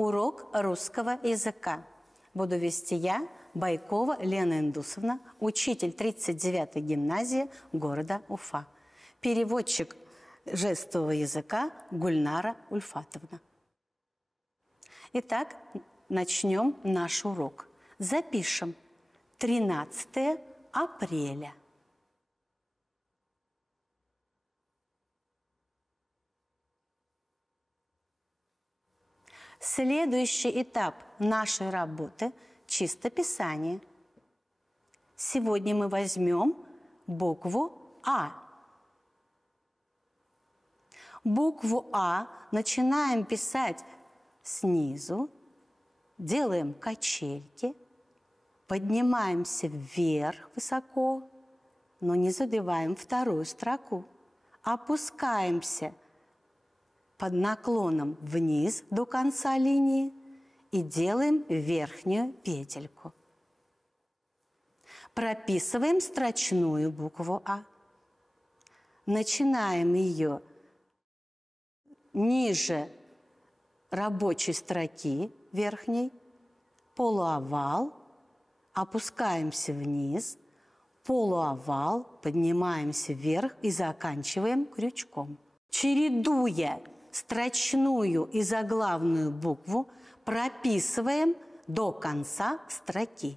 Урок русского языка. Буду вести я, Байкова Лена Индусовна, учитель 39-й гимназии города Уфа. Переводчик жестового языка Гульнара Ульфатовна. Итак, начнем наш урок. Запишем 13 апреля. Следующий этап нашей работы – чистописание. Сегодня мы возьмем букву А. Букву А начинаем писать снизу, делаем качельки, поднимаемся вверх высоко, но не задеваем вторую строку, опускаемся под наклоном вниз до конца линии и делаем верхнюю петельку. Прописываем строчную букву А. Начинаем ее ниже рабочей строки верхней, полуовал, опускаемся вниз, полуовал, поднимаемся вверх и заканчиваем крючком. Чередуя строчную и заглавную букву, прописываем до конца строки.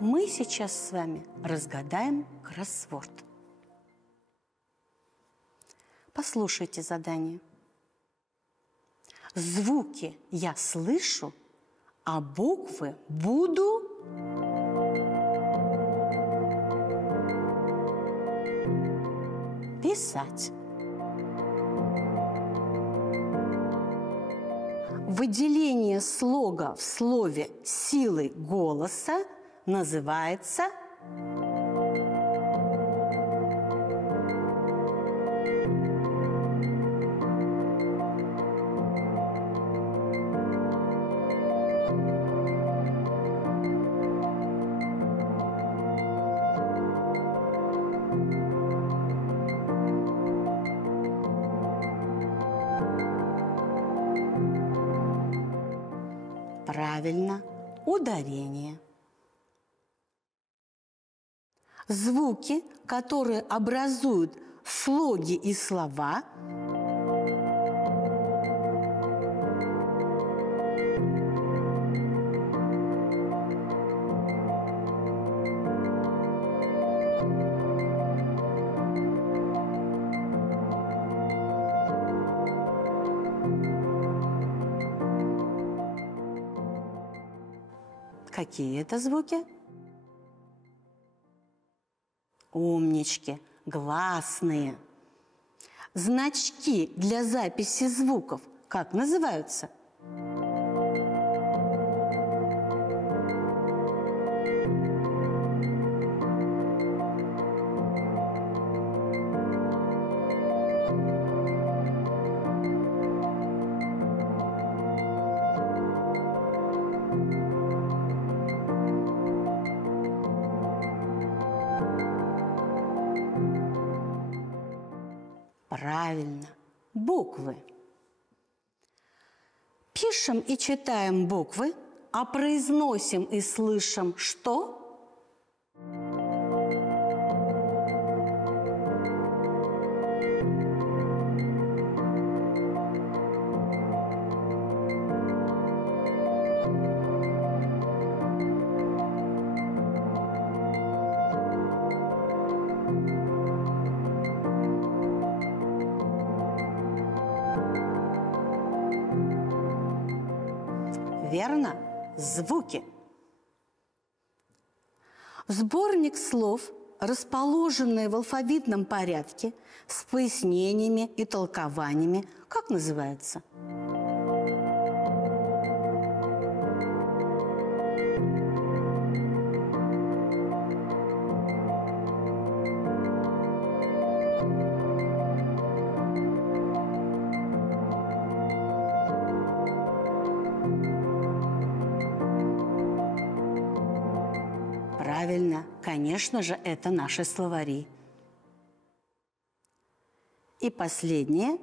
Мы сейчас с вами разгадаем кроссворд. Послушайте задание. Звуки я слышу, а буквы буду писать. Выделение слога в слове силой голоса называется правильно, ударение. Звуки, которые образуют слоги и слова, какие это звуки? Умнички, гласные. Значки для записи звуков как называются? Правильно, буквы. Пишем и читаем буквы, а произносим и слышим что? верно, звуки. Сборник слов, расположенные в алфавитном порядке, с пояснениями и толкованиями, как называется? Правильно, конечно же, это наши словари. И последнее.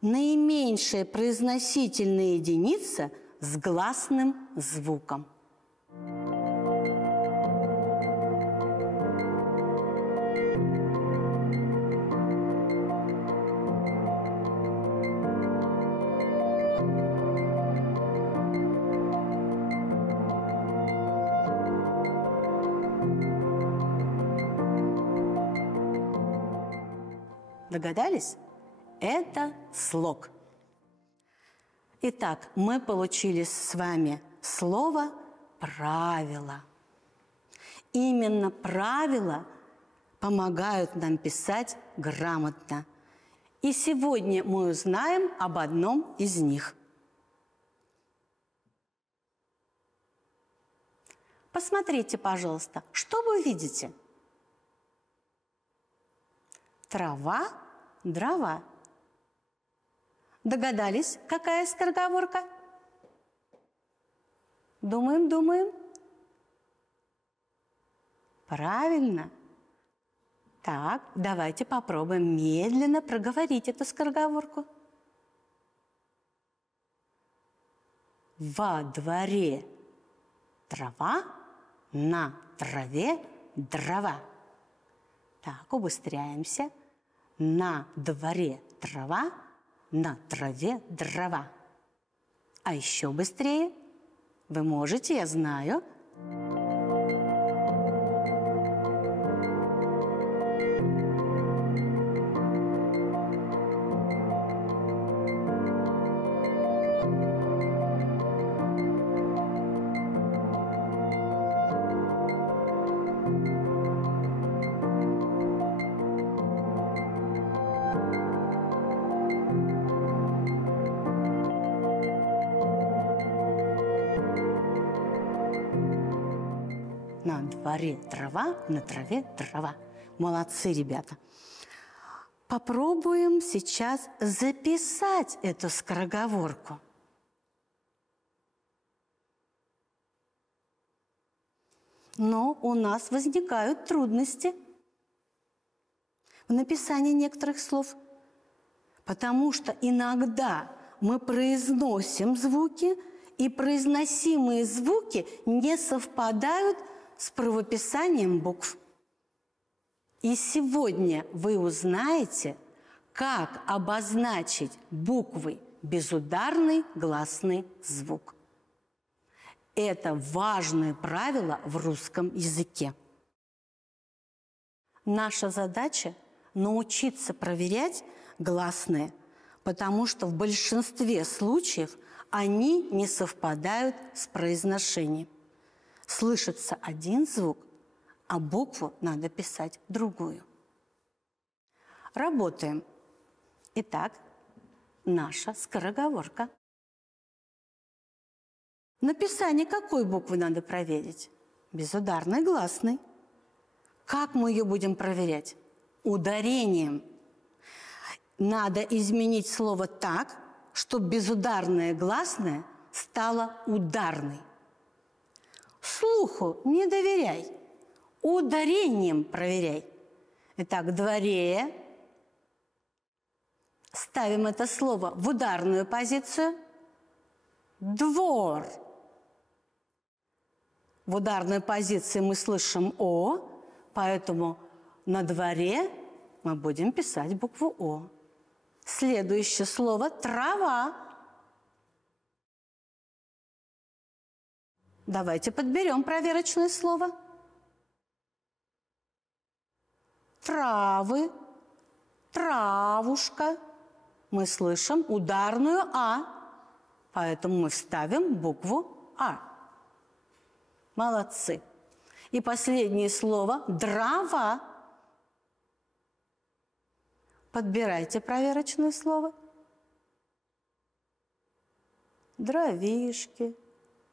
Наименьшая произносительная единица с гласным звуком. Догадались? Это слог. Итак, мы получили с вами слово «правило». Именно правила помогают нам писать грамотно. И сегодня мы узнаем об одном из них. Посмотрите, пожалуйста, что вы видите? Трава, дрова. Догадались, какая скороговорка? Думаем, думаем. Правильно. Так, давайте попробуем медленно проговорить эту скороговорку. Во дворе трава, на траве дрова. Так, убыстряемся. На дворе трава, на траве дрова. А еще быстрее. Вы можете, я знаю. На дворе трава, на траве дрова. Молодцы, ребята. Попробуем сейчас записать эту скороговорку. Но у нас возникают трудности в написании некоторых слов, потому что иногда мы произносим звуки, и произносимые звуки не совпадают с правописанием букв. И сегодня вы узнаете, как обозначить буквой безударный гласный звук. Это важное правило в русском языке. Наша задача – научиться проверять гласные, потому что в большинстве случаев они не совпадают с произношением. Слышится один звук, а букву надо писать другую. Работаем. Итак, наша скороговорка. Написание какой буквы надо проверить? Безударный гласный. Как мы ее будем проверять? Ударением. Надо изменить слово так, чтобы безударное гласное стало ударной. Слуху не доверяй, ударением проверяй. Итак, в дворе ставим это слово в ударную позицию. Двор. В ударной позиции мы слышим «о», поэтому на дворе мы будем писать букву «о». Следующее слово «трава». Давайте подберем проверочное слово. Травы, травушка. Мы слышим ударную «а», поэтому мы вставим букву «а». Молодцы. И последнее слово – «дрова». Подбирайте проверочное слово. Дровишки.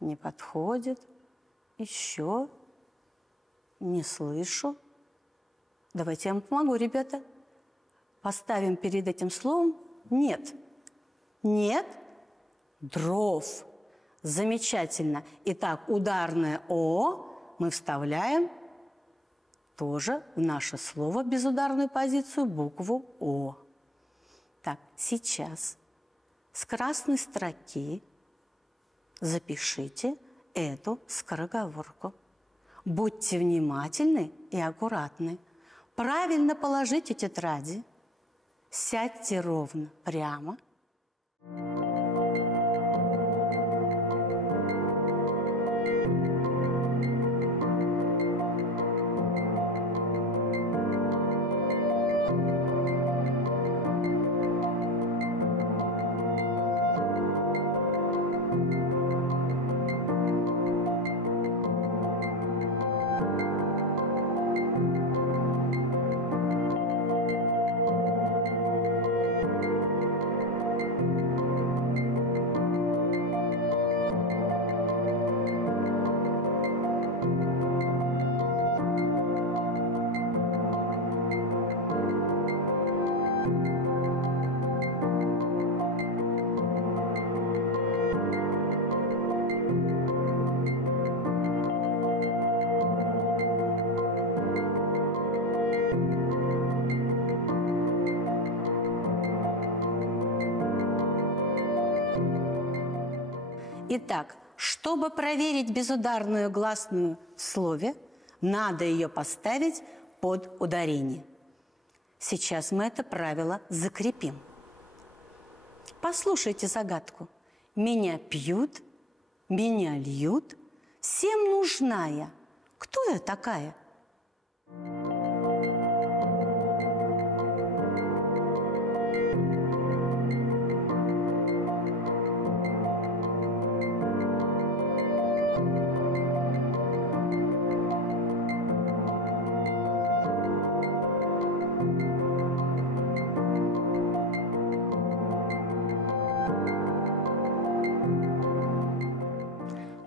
Не подходит. Еще. Не слышу. Давайте я вам помогу, ребята. Поставим перед этим словом «нет». Нет дров. Замечательно. Итак, ударное «о» мы вставляем тоже в наше слово, безударную позицию, букву «о». Так, сейчас с красной строки запишите эту скороговорку. Будьте внимательны и аккуратны. Правильно положите тетради. Сядьте ровно, прямо. Итак, чтобы проверить безударную гласную в слове, надо ее поставить под ударение. Сейчас мы это правило закрепим. Послушайте загадку. Меня пьют, меня льют, всем нужна я. Кто я такая?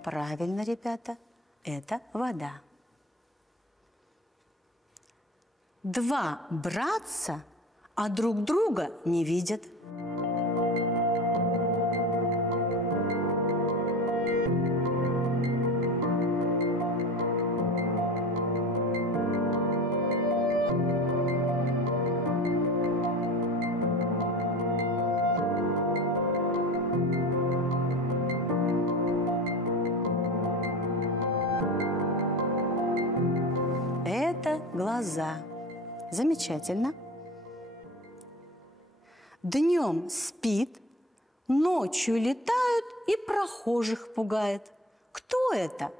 Правильно, ребята, это вода. Два братца, а друг друга не видят. Это глаза. Замечательно. Днем спит, ночью летают и прохожих пугает. Кто это?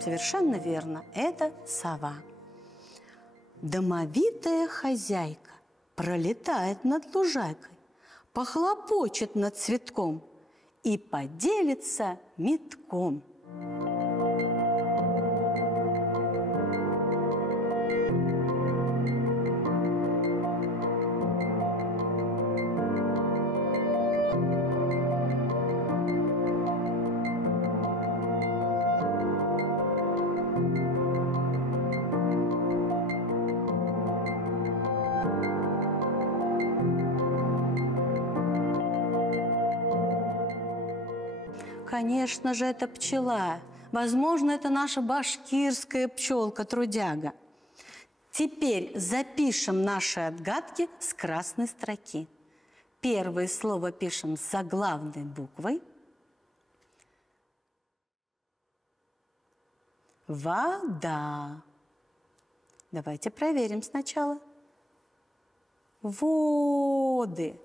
Совершенно верно, это сова. Домовитая хозяйка пролетает над лужайкой, похлопочет над цветком и поделится метком. Конечно же, это пчела. Возможно, это наша башкирская пчелка-трудяга. Теперь запишем наши отгадки с красной строки. Первое слово пишем с заглавной буквой. Вода. Давайте проверим сначала. Воды.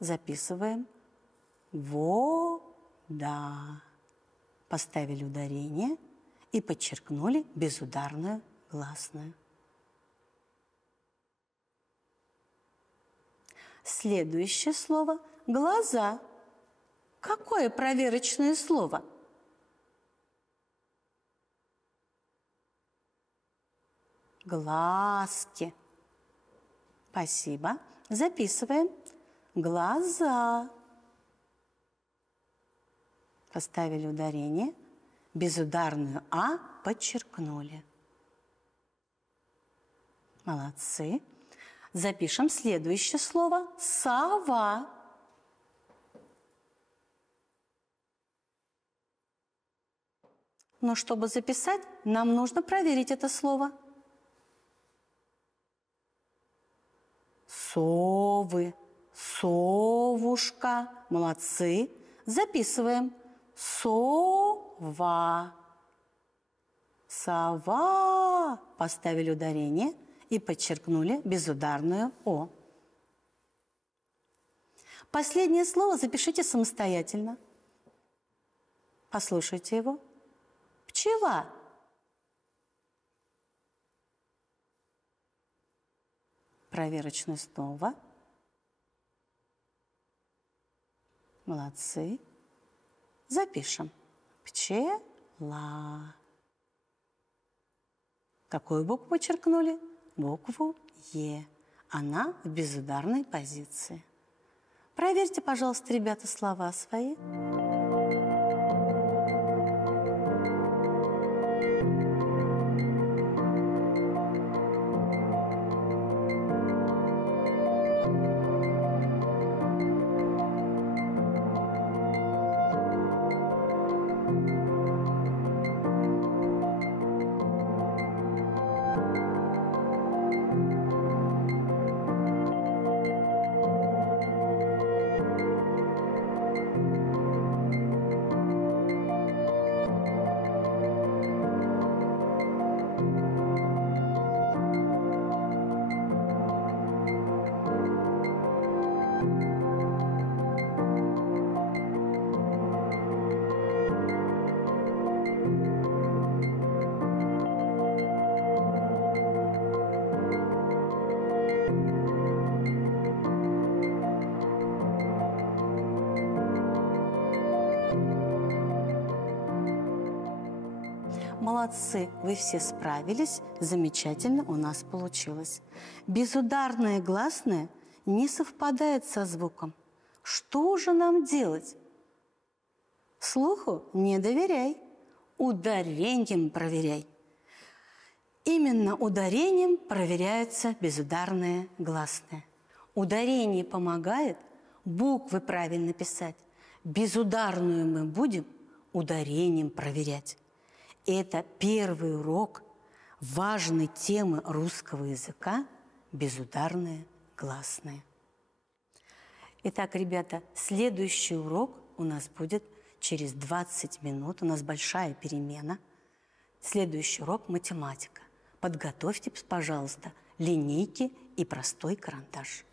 Записываем. Вода. Поставили ударение и подчеркнули безударную гласную. Следующее слово – глаза. Какое проверочное слово? Глазки. Спасибо. Записываем. Глаза. Поставили ударение. Безударную «а» подчеркнули. Молодцы. Запишем следующее слово – сова. Но чтобы записать, нам нужно проверить это слово. Совы, совушка. Молодцы. Записываем. Сова. Сова. Поставили ударение и подчеркнули безударную «о». Последнее слово запишите самостоятельно. Послушайте его. Пчела. Проверочное снова. Молодцы. Запишем. Пчела. Какую букву подчеркнули? Букву Е. Она в безударной позиции. Проверьте, пожалуйста, ребята, слова свои. Молодцы, вы все справились, замечательно у нас получилось. Безударное гласное не совпадает со звуком. Что же нам делать? Слуху не доверяй, ударением проверяй. Именно ударением проверяются безударные гласные. Ударение помогает буквы правильно писать. Безударную мы будем ударением проверять. Это первый урок важной темы русского языка – безударные гласные. Итак, ребята, следующий урок у нас будет через 20 минут. У нас большая перемена. Следующий урок – математика. Подготовьте, пожалуйста, линейки и простой карандаш.